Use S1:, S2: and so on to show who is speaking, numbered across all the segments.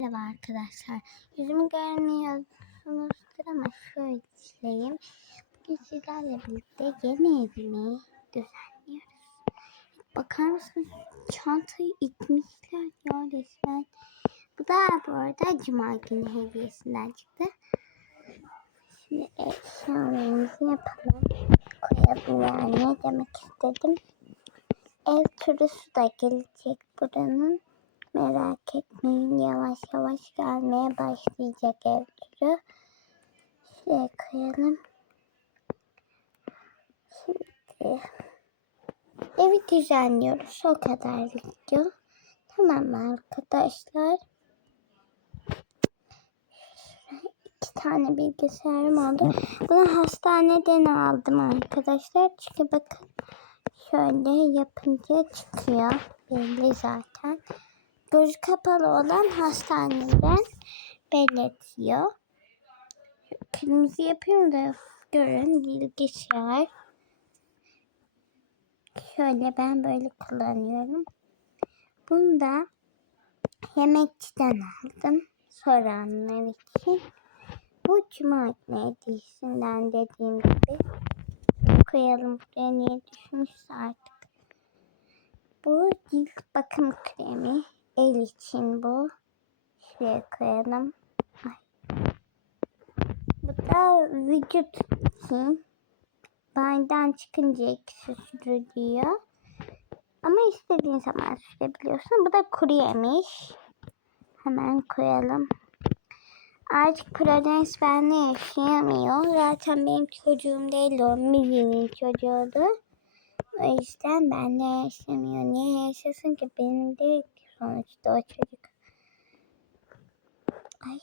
S1: Merhaba arkadaşlar. Yüzümü görmüyorsunuzdur ama şöyle sileyim. Bugün sizlerle birlikte yeni evimi düzenliyoruz. Bakar mısınız? Çantayı itmişler ya resmen. Bu da bu arada Cuma günü hediyesinden çıktı. Şimdi eşyalarımızı yapalım. Koyalım yani demek istedim. Ev turusu da gelecek buranın. Merak etmeyin yavaş yavaş gelmeye başlayacak ev turu. Şuraya koyalım. Şimdi evi düzenliyoruz. O kadar video. Tamam arkadaşlar? İki tane bilgisayarım oldu. Bunu hastaneden aldım arkadaşlar. Çünkü bakın şöyle yapınca çıkıyor. Belli zaten göz kapalı olan hastaneden belirtiyor. Kırmızı yapıyorum da görün bilgisayar. Şöyle ben böyle kullanıyorum. Bunu da yemekçiden aldım. Soranlar için. Bu cuma hediyesinden dediğim gibi. Koyalım buraya niye düşmüşse artık. Bu cilt bakım kremi. El için bu. Şuraya koyalım. Ay. Bu da vücut için. Banyodan çıkınca ikisi sürülüyor. Ama istediğin zaman sürebiliyorsun. Bu da kuru yemiş. Hemen koyalım. Artık Prudence benimle yaşayamıyor. Zaten benim çocuğum değil o. Millie'nin çocuğuydu. O yüzden benimle yaşamıyor. Niye yaşasın ki? Benim değil sonuçta o çocuk. Ay.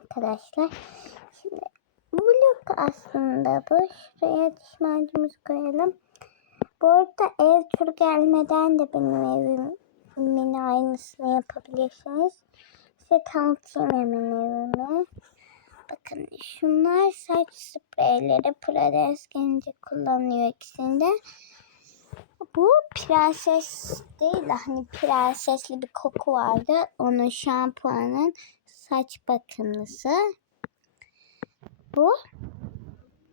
S1: Arkadaşlar. Şimdi blok aslında bu. Şuraya macunumuzu koyalım. Bu arada ev tur gelmeden de benim evimin aynısını yapabilirsiniz. Size tanıtayım hemen evimi. Bakın şunlar saç spreyleri. Prades gelince kullanıyor ikisinde. Bu prenses değil de hani prensesli bir koku vardı. Onun şampuanın saç bakımlısı. Bu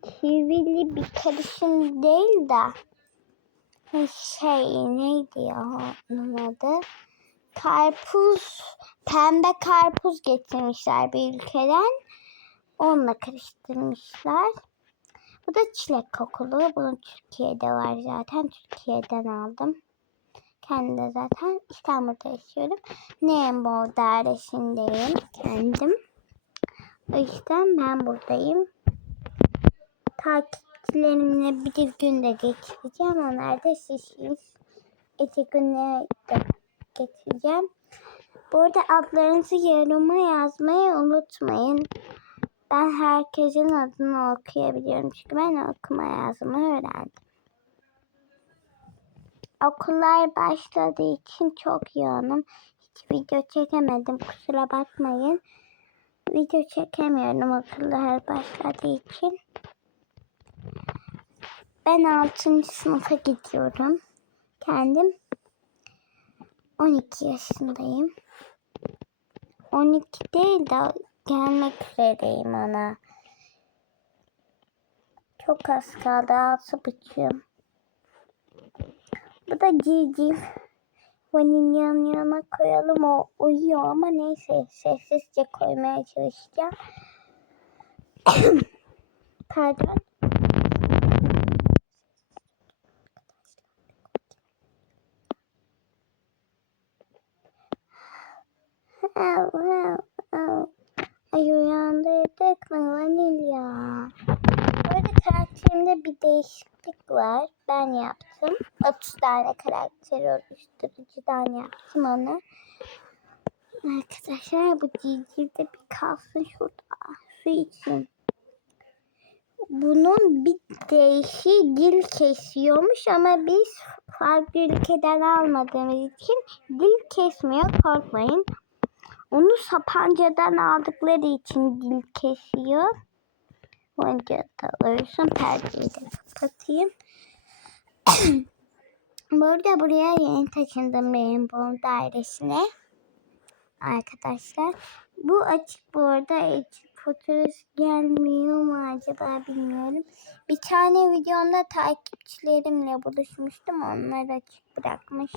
S1: kivili bir karışım değil de şey neydi ya onun adı? Karpuz, pembe karpuz getirmişler bir ülkeden. Onunla karıştırmışlar. Bu da çilek kokulu. Bunu Türkiye'de var zaten. Türkiye'den aldım. Kendim de zaten İstanbul'da yaşıyorum. Neyembol dairesindeyim kendim. O yüzden ben buradayım. Takipçilerimle bir gün de geçireceğim. Onlar da sizsiniz. İki günde de geçireceğim. Bu arada adlarınızı yoruma yazmayı unutmayın. Ben herkesin adını okuyabiliyorum. Çünkü ben okuma yazmayı öğrendim. Okullar başladığı için çok yoğunum. Hiç video çekemedim. Kusura bakmayın. Video çekemiyorum okullar başladığı için. Ben 6. sınıfa gidiyorum. Kendim 12 yaşındayım. 12 değil de gelmek üzereyim ona. Çok az kaldı altı buçuğum. Bu da civciv. Vanilyanın yanına koyalım. O uyuyor ama neyse sessizce koymaya çalışacağım. Pardon. Help, help. Uyandırdık mı vanilya? Bu arada karakterimde bir değişiklik var. Ben yaptım. 30 tane karakter oluşturucudan yaptım onu. Arkadaşlar bu civcivde bir kalsın şurada. Su için. Bunun bir değişi dil kesiyormuş ama biz farklı ülkeden almadığımız için dil kesmiyor korkmayın. Onu Sapanca'dan aldıkları için dil kesiyor. Önce ölsün perdeyi de kapatayım. Bu arada buraya yeni taşındım Rainbow dairesine. arkadaşlar. Bu açık bu arada. Fotoğraf gelmiyor mu acaba bilmiyorum. Bir tane videomda takipçilerimle buluşmuştum. Onları açık bırakmış.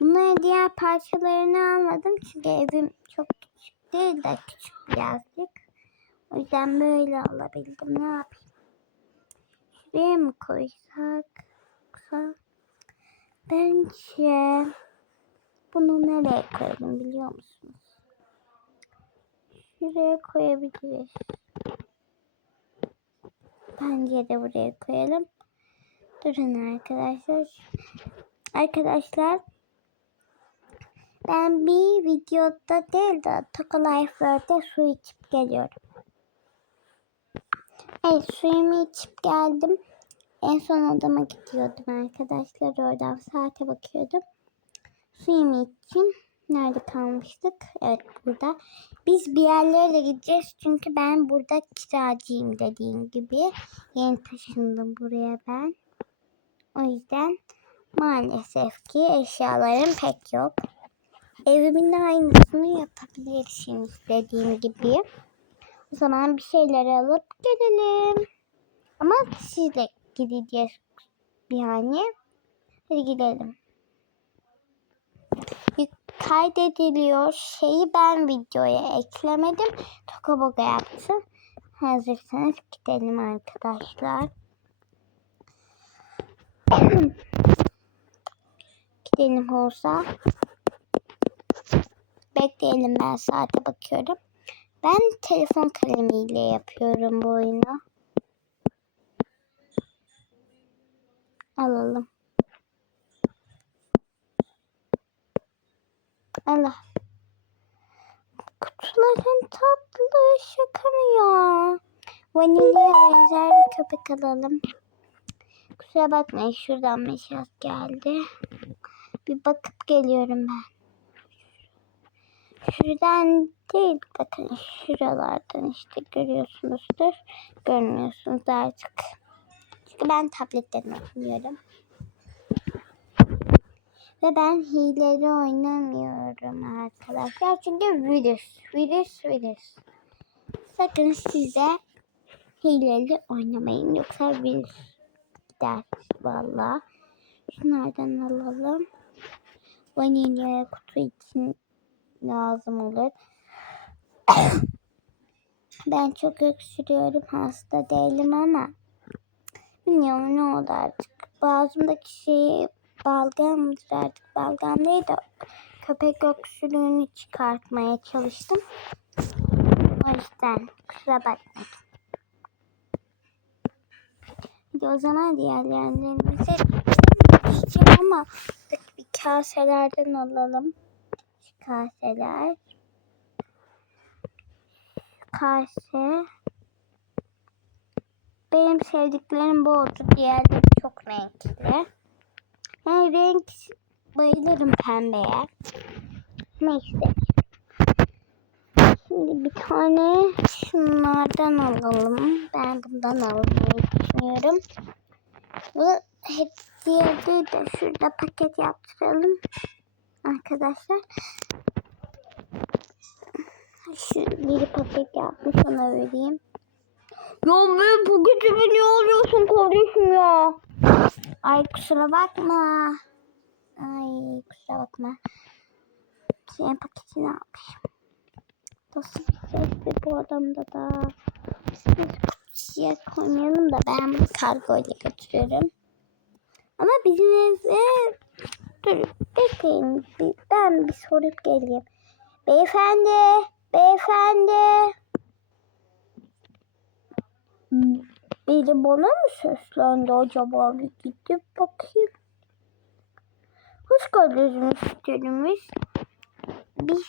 S1: Bunların diğer parçalarını almadım. Çünkü evim çok küçük değil de küçük birazcık. O yüzden böyle alabildim. Ne yapayım? Şuraya mı koysak? Yoksa bence bunu nereye koyalım biliyor musunuz? Şuraya koyabiliriz. Bence de buraya koyalım. Durun arkadaşlar. Arkadaşlar ben bir videoda değil de Toka Life World'de su içip geliyorum. Evet suyumu içip geldim. En son odama gidiyordum arkadaşlar. Oradan saate bakıyordum. Suyumu içtim. Nerede kalmıştık? Evet burada. Biz bir yerlere de gideceğiz. Çünkü ben burada kiracıyım dediğim gibi. Yeni taşındım buraya ben. O yüzden maalesef ki eşyalarım pek yok. Evimin aynısını yapabilirsiniz dediğim gibi. O zaman bir şeyler alıp gelelim. Ama sizle gideceğiz yani. Hadi gidelim. Kaydediliyor. Şeyi ben videoya eklemedim. Tokaboga yaptım. Hazırsanız gidelim arkadaşlar. gidelim olsa. Bekleyelim ben saate bakıyorum. Ben telefon kalemiyle yapıyorum bu oyunu. Alalım. Allah. Kutuların tatlı şaka mı ya? Vanilya benzer bir köpek alalım. Kusura bakmayın şuradan mesaj geldi. Bir bakıp geliyorum ben. Şuradan değil bakın şuralardan işte görüyorsunuzdur. Görmüyorsunuz artık. Çünkü ben tabletten okuyorum. Ve ben hileli oynamıyorum arkadaşlar. Çünkü virüs, virüs, virüs. Sakın size hileli oynamayın. Yoksa virüs gider valla. Şunlardan alalım. Vanilya kutu için lazım olur. ben çok öksürüyorum. Hasta değilim ama bilmiyorum ne oldu artık. Boğazımdaki şeyi balgam mıdır artık balgam değil de köpek öksürüğünü çıkartmaya çalıştım. O yüzden kusura bakmayın. O zaman diğerlerimize ama bir kaselerden alalım. Kaseler. Kase. Benim sevdiklerim bu oldu. Diğerleri çok renkli. Yani renk bayılırım pembeye. Neyse. Şimdi bir tane şunlardan alalım. Ben bundan almayı düşünüyorum. Bu hediye değil de şurada paket yaptıralım. Arkadaşlar. Şu biri paket yapmış ona vereyim. Ya ben paketimi niye alıyorsun kardeşim ya? Ay kusura bakma. Ay kusura bakma. Senin paketini almışım. Nasıl bir sesli bu adamda da. Biz kutuya koymayalım da ben bunu kargo ile götürüyorum. Ama bizim eve dur bekleyin ben bir sorup geleyim. Beyefendi, beyefendi. Biri bana mı seslendi acaba bir gidip bakayım. Hoş geldiniz müşterimiz. Biz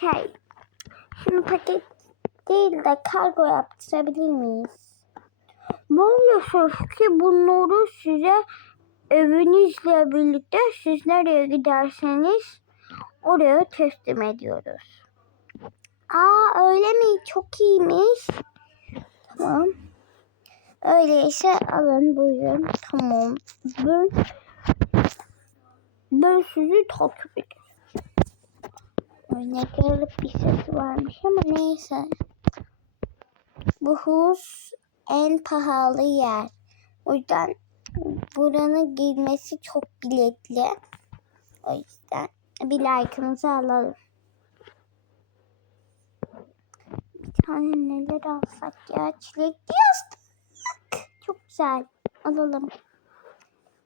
S1: şey, şimdi paket değil de kargo yaptırabilir miyiz? Maalesef ki bunları size evinizle birlikte siz nereye giderseniz oraya teslim ediyoruz. Aa öyle mi? Çok iyiymiş. Tamam. Öyleyse alın buyurun. Tamam. Ben, ben sizi takip ederim. Ne garip bir sesi varmış ama neyse. Bu hus en pahalı yer. O yüzden buranın girmesi çok biletli. O yüzden bir like'ınızı alalım. Tane neler alsak ya? Çilekli yastık. Çok güzel. Alalım.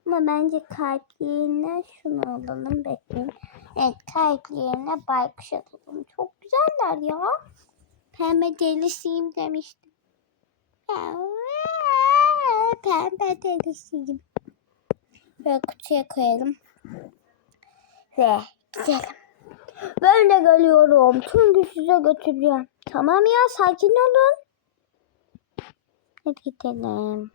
S1: Ama bence kalp yerine şunu alalım. Bekleyin. Evet kalp yerine baykuş alalım. Çok güzeller ya. Pembe delisiyim demiştim. Pembe delisiyim. Böyle kutuya koyalım. Ve gidelim. Böyle geliyorum. Çünkü size götüreceğim. Tamam ya sakin olun. Hadi gidelim.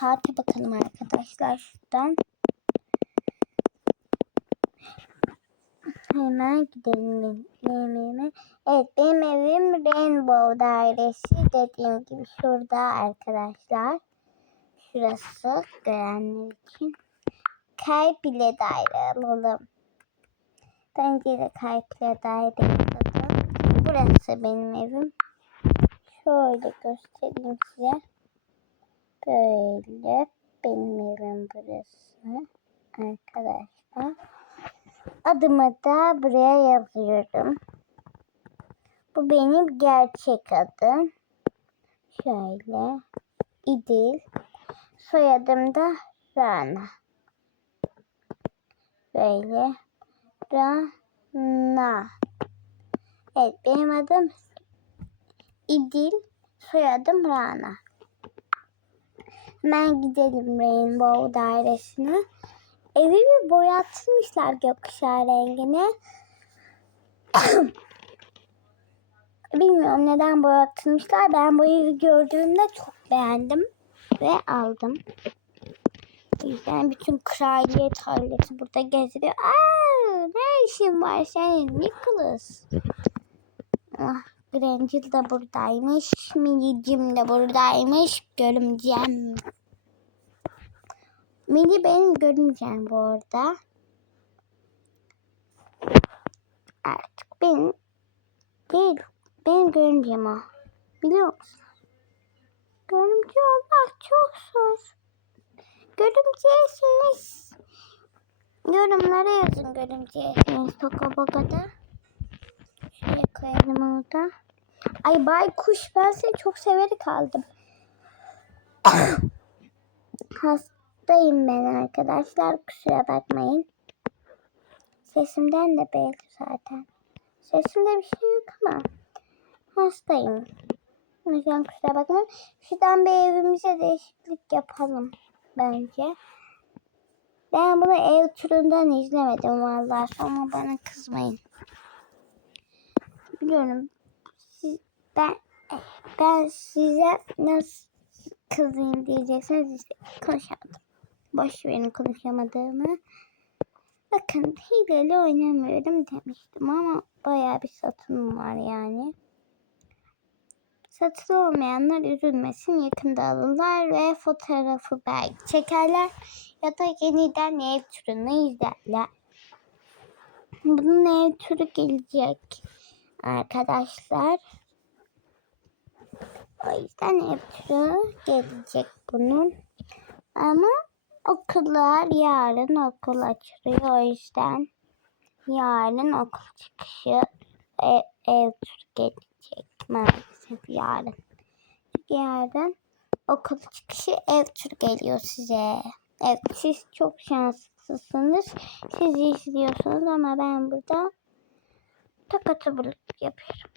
S1: Saate bakalım arkadaşlar şuradan. Hemen gidelim evime. Evet benim evim Rainbow Dairesi. Dediğim gibi şurada arkadaşlar. Şurası görenler için. Kalp ile daire alalım. Bence de kalp ile daire alalım. Burası benim evim. Şöyle göstereyim size. Böyle benim evim burası. Arkadaşlar. Adımı da buraya yazıyorum. Bu benim gerçek adım. Şöyle. İdil. Soyadım da Rana. Böyle. Rana. Evet benim adım İdil. Soyadım Rana. Hemen gidelim Rainbow dairesine. Evimi boyatmışlar gökkuşağı rengine. Bilmiyorum neden boyatmışlar. Ben bu evi gördüğümde çok beğendim ve aldım. Yüzden bütün kraliyet ailesi burada geziliyor. Aa, ne işin var senin Nicholas? Ah, Granger de buradaymış. Minicim de buradaymış. Görümcem. Mini benim görümcem bu arada. Artık benim değil. Benim görümcem o. Biliyor musun? Görümce olmak çok zor. Görümceyseniz yorumlara yazın görümceyseniz Tokaboga'da. Şuraya koyalım orada. Ay baykuş ben seni çok severek aldım. Hastayım ben arkadaşlar kusura bakmayın. Sesimden de belli zaten. Sesimde bir şey yok ama hastayım. O yüzden kusura bakmayın. Şuradan bir evimize değişiklik yapalım bence. Ben bunu ev turundan izlemedim vallahi sonra bana kızmayın. Biliyorum siz, ben ben size nasıl kızayım diyeceksiniz işte konuşamadım. Boş verin konuşamadığımı. Bakın hileyle oynamıyorum demiştim ama bayağı bir satın var yani. Satın olmayanlar üzülmesin yakında alırlar ve fotoğrafı belki çekerler ya da yeniden ev turunu izlerler. Bunun ev turu gelecek arkadaşlar. O yüzden ev turu gelecek bunun. Ama okullar yarın okul açılıyor. O yüzden yarın okul çıkışı ev, ev turu gelecek maalesef yarın. Yarın okul çıkışı ev turu geliyor size. Evet siz çok şanslısınız. Siz izliyorsunuz ama ben burada takatı bulup yapıyorum.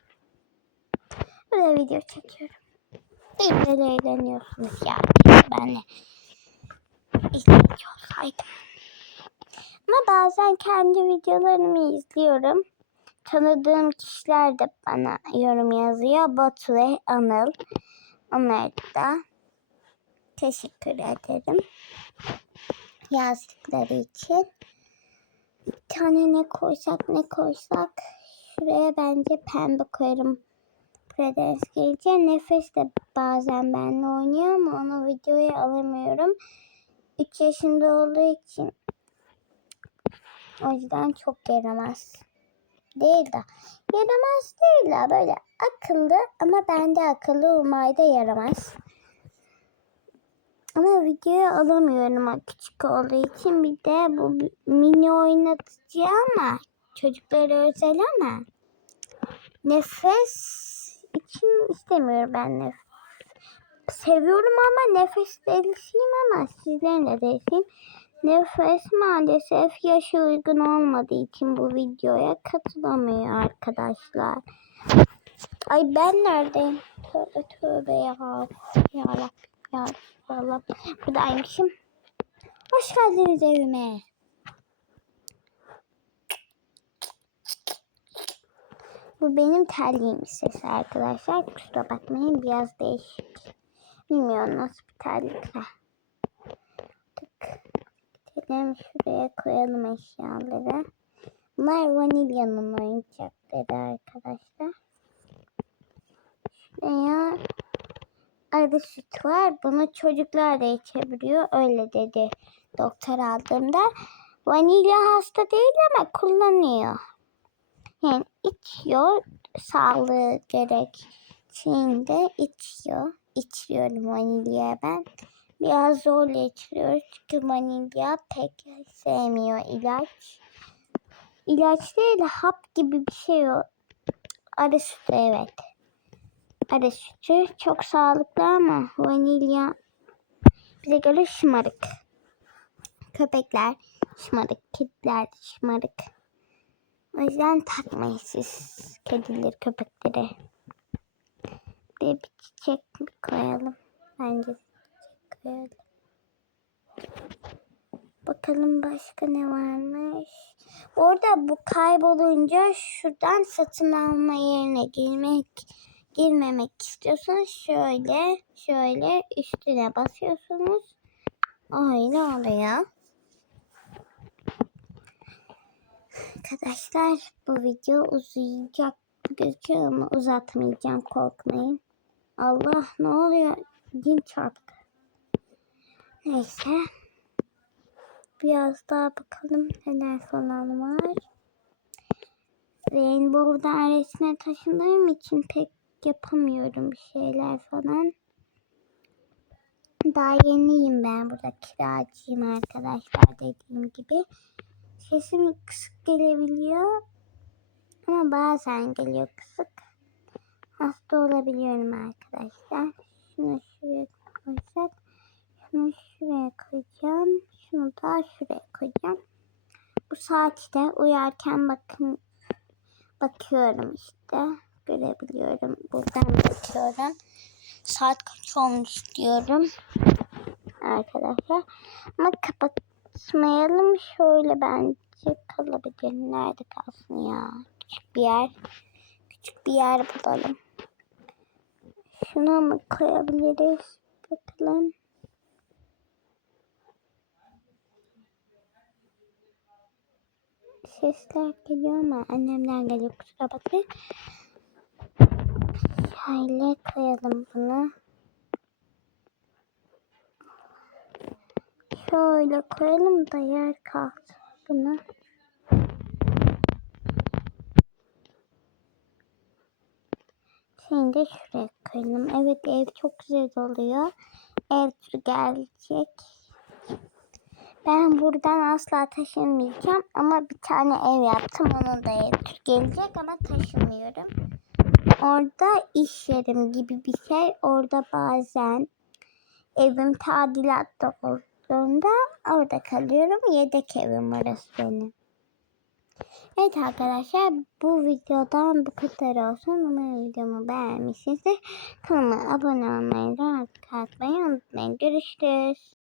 S1: Böyle video çekiyorum. Böyle eğleniyorsunuz ya. Ben olsaydım. Ama bazen kendi videolarımı izliyorum. Tanıdığım kişiler de bana yorum yazıyor. Batu ve Anıl. Onlara da teşekkür ederim. Yazdıkları için. Bir tane ne koysak ne koysak. Şuraya bence pembe koyarım. Prens gelince nefes de bazen benimle oynuyor ama onu videoya alamıyorum. 3 yaşında olduğu için O yüzden çok yaramaz. Değil de. Yaramaz değil de böyle akıllı ama bende akıllı Umay'da yaramaz. Ama videoya alamıyorum o küçük olduğu için. Bir de bu mini oynatıcı ama çocuklara özel ama nefes için istemiyorum ben nefes. Seviyorum ama nefes delisiyim ama sizlerin de delisiyim. Nefes maalesef yaşı uygun olmadığı için bu videoya katılamıyor arkadaşlar. Ay ben neredeyim? Tövbe tövbe ya. Yarabbim ya Allah'ım. Buradaymışım. Hoş geldiniz evime. Bu benim terliğimin sesi arkadaşlar. Kusura bakmayın biraz değişik. Bilmiyorum nasıl bir terlikle. Gidelim şuraya koyalım eşyaları. Bunlar vanilyanın oyuncakları arkadaşlar. Şuraya arı süt var. Bunu çocuklar da içebiliyor. Öyle dedi doktor aldığımda. Vanilya hasta değil ama kullanıyor. Yani içiyor. Sağlığı gerektiğinde içiyor. İçiyorum vanilya ben. Biraz zorla içiyoruz çünkü vanilya pek sevmiyor ilaç. İlaç değil de hap gibi bir şey o. Arı sütü evet. Arı sütü çok sağlıklı ama vanilya bize göre şımarık. Köpekler şımarık, kediler şımarık. O yüzden takmayın siz kedileri, köpekleri. Bir bir çiçek koyalım. Bence koyalım. Bakalım başka ne varmış. Orada bu kaybolunca şuradan satın alma yerine girmek girmemek istiyorsanız şöyle şöyle üstüne basıyorsunuz. Öyle oluyor. Arkadaşlar bu video uzayacak gözüküyor ama uzatmayacağım korkmayın. Allah ne oluyor? Din çarptı. Neyse. Biraz daha bakalım neler falan var. Rainbow'dan resme taşındığım için pek yapamıyorum bir şeyler falan. Daha yeniyim ben burada kiracıyım arkadaşlar dediğim gibi. Sesim kısık gelebiliyor. Ama bazen geliyor kısık. Hasta olabiliyorum arkadaşlar. Şunu şuraya koyacak. Şunu şuraya koyacağım. Şunu da şuraya koyacağım. Bu saatte uyarken bakın bakıyorum işte. Görebiliyorum. Buradan bakıyorum. Saat kaç olmuş diyorum. Arkadaşlar. Ama kapatmayalım. Şöyle bence kalabilir. Nerede kalsın ya? Küçük bir yer. Küçük bir yer bulalım. Şunu mı koyabiliriz? Bakalım. Sesler geliyor ama annemden geliyor kusura bakmayın. Şöyle koyalım bunu. Şöyle koyalım da yer kalsın bunu. Şimdi de şuraya koyalım. Evet ev çok güzel oluyor. Ev gelecek. Ben buradan asla taşınmayacağım ama bir tane ev yaptım. Onun da ev gelecek ama taşınmıyorum. Orada iş yerim gibi bir şey. Orada bazen evim tadilatta olduğunda orada kalıyorum. Yedek evim orası benim. Evet arkadaşlar bu videodan bu kadar olsun. Umarım videomu beğenmişsinizdir. Kanalıma abone olmayı, like atmayı unutmayın. Görüşürüz.